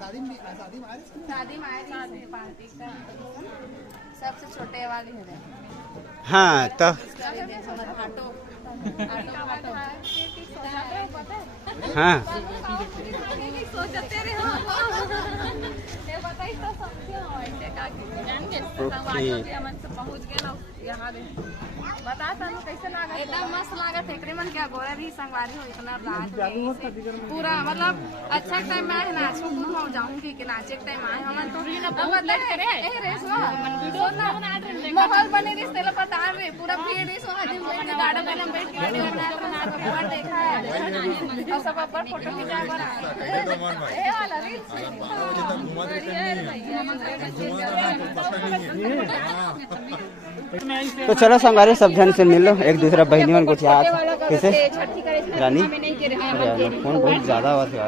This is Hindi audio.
शादी में पार्टी का सबसे छोटे वाली है। हाँ तो हाँ बता कैसे लागत? एकदम मस्त लागत है। एकरे मन क्या गोरा भी संगवारी हो इतना पूरा मतलब अच्छा टाइम में आए नाच घूम जाऊंगी कि नाचे के टाइम आए हम तो माहौल बने रिश्ते लो पता है पूरा भीड़ इस गार्डन में बैठ के देखा है और सब ऊपर फोटो खिंचा बना ए वाला रील्स तो चलो संगारे सब जन से मिल लो एक दूसरा बहनी को चाह कैसे रानी फोन बहुत ज्यादा हुआ